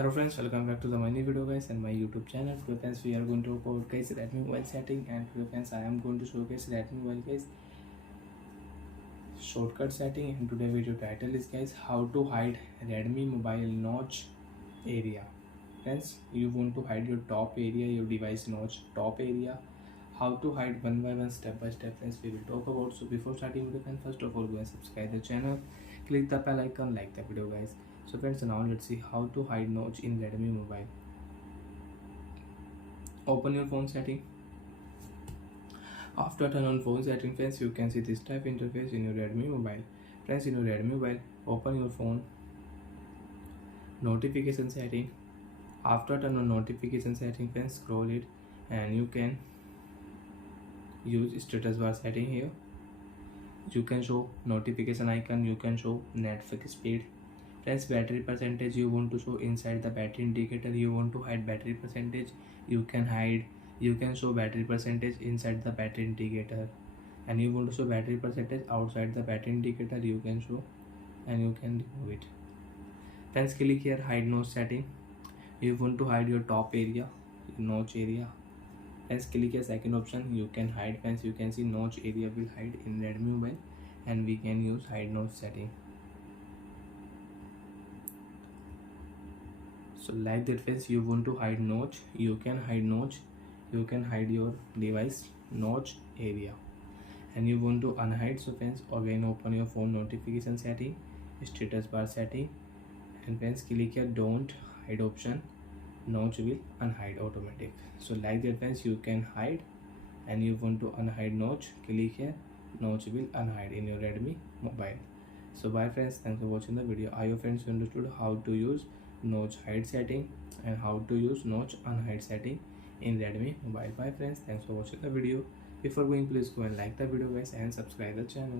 Hello friends, welcome back to the my new video guys and my YouTube channel. Today friends we are going to talk about guys Redmi mobile setting, and today friends I am going to showcase Redmi mobile guys shortcut setting, and today video title is guys how to hide Redmi mobile notch area. Friends, you want to hide your top area, your device notch top area. How to hide one by one, step by step friends we will talk about. So before starting video friends, first of all go and subscribe the channel, click the bell icon, like the video guys. So friends, now let's see how to hide notch in Redmi mobile. Open your phone setting. After turn on phone setting friends, you can see this type interface in your Redmi mobile. Friends, in your Redmi mobile, open your phone, notification setting. After turn on notification setting friends, scroll it and you can use status bar setting here. You can show notification icon, you can show Netflix speed. Friends, battery percentage you want to show inside the battery indicator. You want to hide battery percentage, you can show battery percentage inside the battery indicator, and you want to show battery percentage outside the battery indicator, you can show and you can remove it. Friends, click here hide notch setting. You want to hide your top area, notch area. Friends, click here second option, you can hide. Friends, you can see notch area will hide in Redmi mobile and we can use hide notch setting. So like that friends, you want to hide notch, you can hide notch, you can hide your device notch area, and you want to unhide. So friends, again open your phone notification setting, status bar setting, and friends click here don't hide option, notch will unhide automatic. So like that friends, you can hide, and you want to unhide notch, click here notch will unhide in your Redmi mobile. So bye friends, thanks for watching the video. I hope friends you understood how to use notch hide setting and how to use notch unhide setting in Redmi mobile. Bye friends, thanks for watching the video. Before going, please go and like the video guys and subscribe the channel.